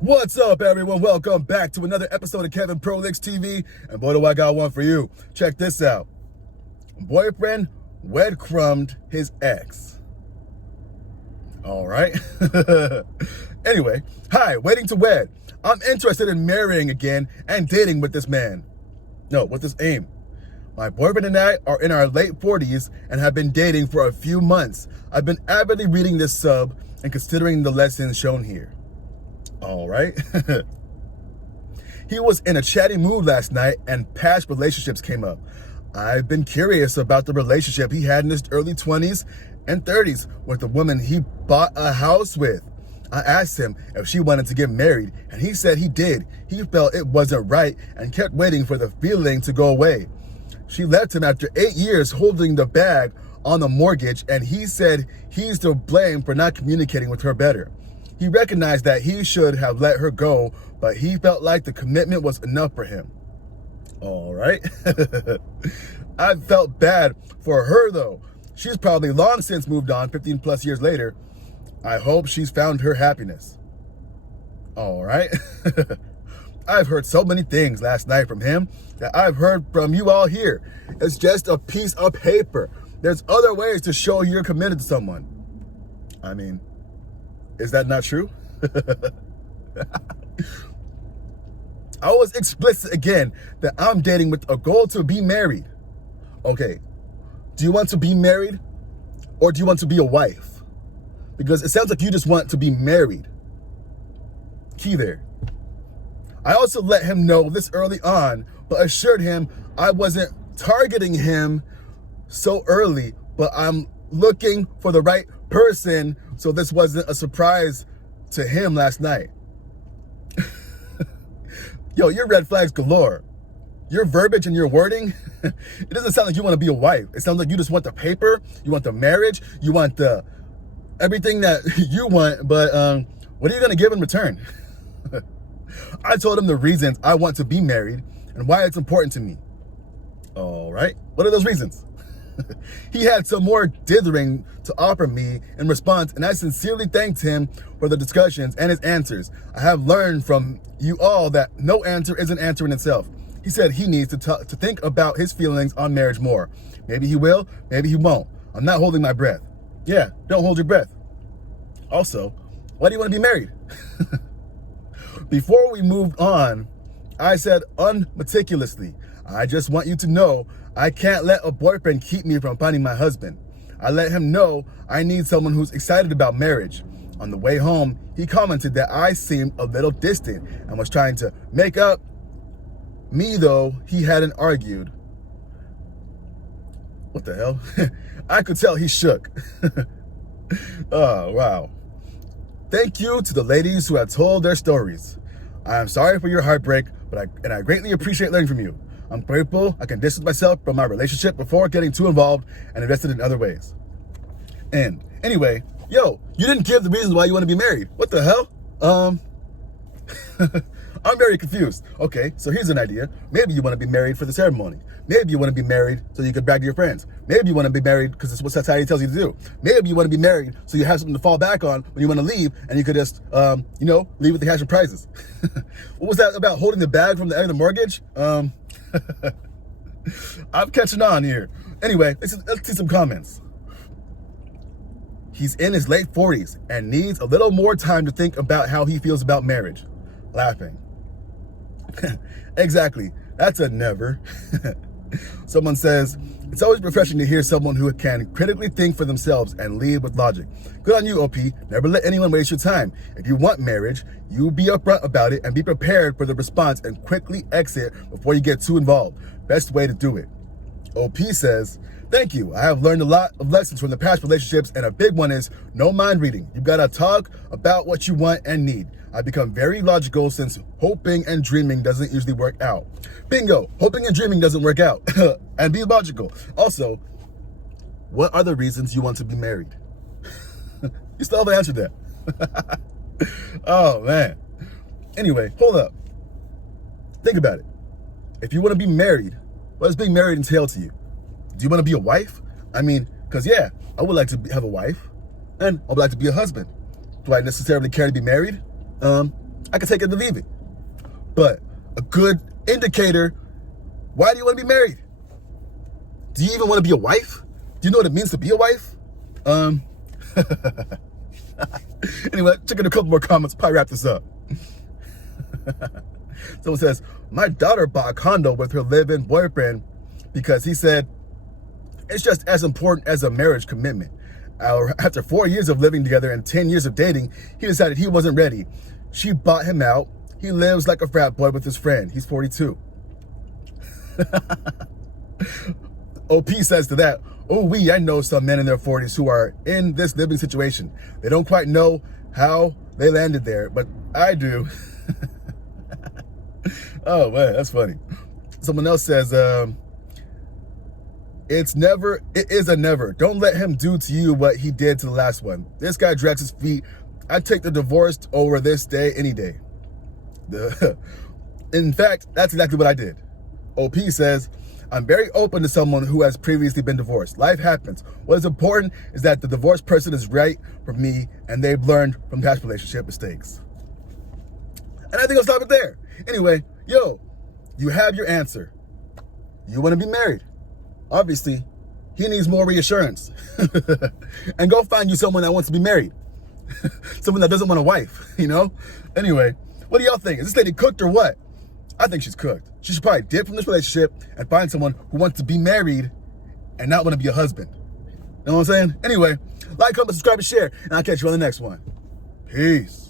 What's up, everyone? Welcome back to another episode of Kevin Prolix TV. And boy, do I got one for you. Check this out. Boyfriend WEDcrumbed his ex. All right. Anyway, hi, waiting to wed. I'm interested in marrying again and dating with this man. No, with this aim. My boyfriend and I are in our late 40s and have been dating for a few months. I've been avidly reading this sub and considering the lessons shown here. All right. He was in a chatty mood last night and past relationships came up. I've been curious about the relationship he had in his early 20s and 30s with the woman he bought a house with. I asked him if she wanted to get married and he said he did. He felt it wasn't right and kept waiting for the feeling to go away. She left him after 8 years holding the bag on the mortgage and he said he's to blame for not communicating with her better. He recognized that he should have let her go, but he felt like the commitment was enough for him. All right. I felt bad for her though. She's probably long since moved on 15 plus years later. I hope she's found her happiness. All right. I've heard so many things last night from him that I've heard from you all here. It's just a piece of paper. There's other ways to show you're committed to someone. I mean, is that not true? I was explicit again that I'm dating with a goal to be married. Okay, do you want to be married or do you want to be a wife? Because it sounds like you just want to be married. Key there. I also let him know this early on, but assured him I wasn't targeting him so early, but I'm looking for the right person, so this wasn't a surprise to him last night. Yo, your red flags galore. Your verbiage and your wording, it doesn't sound like you want to be a wife. It sounds like you just want the paper, you want the marriage, you want the everything that you want, but what are you going to give in return? I told him the reasons I want to be married and why it's important to me. All right, what are those reasons? He had some more dithering to offer me in response, and I sincerely thanked him for the discussions and his answers. I have learned from you all that no answer is an answer in itself. He said he needs to think about his feelings on marriage more. Maybe he will, maybe he won't. I'm not holding my breath. Yeah, don't hold your breath. Also, why do you want to be married? Before we moved on, I said unmeticulously, I just want you to know I can't let a boyfriend keep me from finding my husband. I let him know I need someone who's excited about marriage. On the way home, he commented that I seemed a little distant and was trying to make up me, though he hadn't argued. What the hell? I could tell he shook. Oh, wow. Thank you to the ladies who have told their stories. I am sorry for your heartbreak, but I greatly appreciate learning from you. I'm grateful I can distance myself from my relationship before getting too involved and invested in other ways. And anyway, yo, you didn't give the reasons why you want to be married. What the hell? I'm very confused. Okay, so here's an idea. Maybe you want to be married for the ceremony. Maybe you want to be married so you can brag to your friends. Maybe you want to be married because it's what society tells you to do. Maybe you want to be married so you have something to fall back on when you want to leave and you could just, leave with the cash and prizes. What was that about holding the bag from the end of the mortgage? I'm catching on here. Anyway, let's see some comments. He's in his late 40s and needs a little more time to think about how he feels about marriage. Laughing. Exactly. That's a never. Someone says, it's always refreshing to hear someone who can critically think for themselves and lead with logic. Good on you, OP. Never let anyone waste your time. If you want marriage, you be upfront about it and be prepared for the response and quickly exit before you get too involved. Best way to do it. OP says, thank you. I have learned a lot of lessons from the past relationships, and a big one is no mind reading. You've got to talk about what you want and need. I've become very logical since hoping and dreaming doesn't usually work out. Bingo, hoping and dreaming doesn't work out. And be logical. Also, what are the reasons you want to be married? You still haven't answered that. Oh, man. Anyway, hold up. Think about it. If you want to be married, what does being married entail to you? Do you want to be a wife? I mean, because yeah, I would like to have a wife and I would like to be a husband. Do I necessarily care to be married? I can take it or leave it. But a good indicator, why do you want to be married? Do you even want to be a wife? Do you know what it means to be a wife? Anyway, check in a couple more comments, probably wrap this up. Someone says, my daughter bought a condo with her live-in boyfriend because he said it's just as important as a marriage commitment. After 4 years of living together and 10 years of dating, he decided he wasn't ready. She bought him out. He lives like a frat boy with his friend. He's 42. OP says to that, I know some men in their 40s who are in this living situation. They don't quite know how they landed there, but I do. Oh man, that's funny. Someone else says, it is a never. Don't let him do to you what he did to the last one. This guy drags his feet. I'd take the divorce over this day any day. In fact, that's exactly what I did. OP says, I'm very open to someone who has previously been divorced. Life happens. What is important is that the divorced person is right for me and they've learned from past relationship mistakes. And I think I'll stop it there. Anyway, you have your answer. You want to be married. Obviously, he needs more reassurance. And go find you someone that wants to be married. Someone that doesn't want a wife, Anyway, what do y'all think? Is this lady cooked or what? I think she's cooked. She should probably dip from this relationship and find someone who wants to be married and not want to be a husband. You know what I'm saying? Anyway, like, comment, subscribe, and share, and I'll catch you on the next one. Peace.